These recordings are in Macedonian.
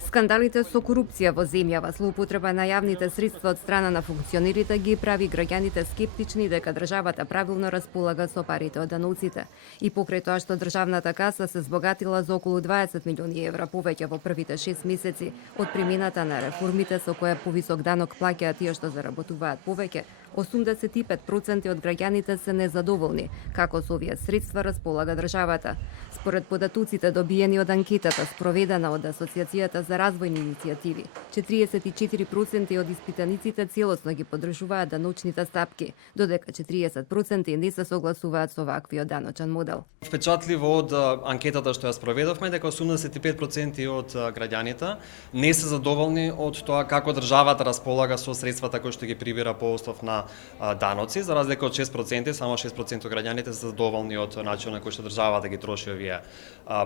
Скандалите со корупција во земјава, злоупотреба на јавните средства од страна на функционерите ги прави граѓаните скептични дека државата правилно располага со парите од даноците. И покрај тоа што државната каса се збогатила за околу 20 милиони евра повеќе во првите 6 месеци од примената на реформите со која повисок данок плаќаат тие што заработуваат повеќе, 85% од граѓаните се незадоволни како со овие средства располага државата. Според податоците добиени од анкетата спроведена од Асоциацијата за развојни иницијативи, 44% од испитаниците целосно ги поддржуваат даночните стапки, додека 40% не се согласуваат со ваквиот даночен модел. Впечатливо од анкетата што ја спроведовме дека 85% од граѓаните не се задоволни од тоа како државата располага со средствата кои што ги прибира по основ на даноци, за разлика од 6%, само 6% од граѓаните се задоволни од начинот на кој што државата ги троши овие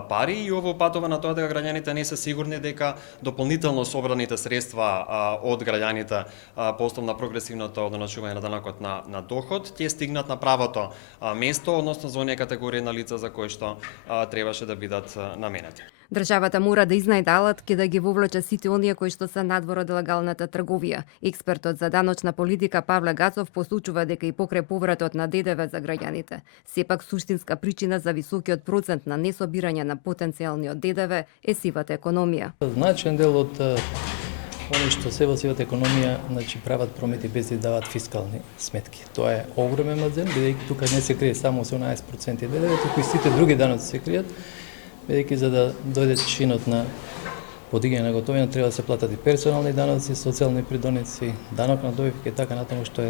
пари, и ово патува на тоа дека граѓаните не се сигурни дека дополнително собраните средства од граѓаните по основ на прогресивното одначување на данокот на доход ќе стигнат на правото место, односно за оние категории на лица за кои што требаше да бидат наменети. Државата мора да изнајде алатки да ги вовлече сите оние кои што се надвор од легалната трговија. Експертот за даночна политика Павле Гацов посочува дека и покрај повратот на ДДВ за граѓаните, сепак суштинска причина за високиот процент на несобирање на потенцијалниот ДДВ е сивата економија. Значаен дел од они што се во сивата економија, прават промети без да дават фискални сметки. Тоа е огромен мазен, бидејќи тука не се крие само 18% ДДВ, туку и сите други даноци се кријат, бидејќи за да дојде чинот на подигање на готовина треба да се платат и персонални даноци, социјални придоници, данок на добивка и така натаму, што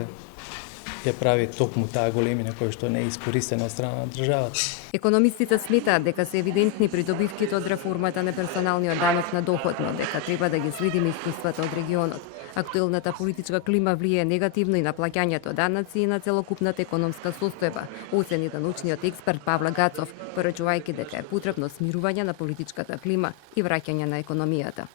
ја прави токму таа големина која што не е искористена од страна на државата. Економистите сметаат дека се евидентни придобивките од реформата на персоналниот данок на доход, но дека треба да ги следиме искуствата од регионот. Актуелната политичка клима влијае негативно и на плаќањето данъци и на целокупната економска состојба, оцени даночниот експерт Павле Гацов, порачувајќи дека е потребно смирување на политичката клима и враќање на економијата.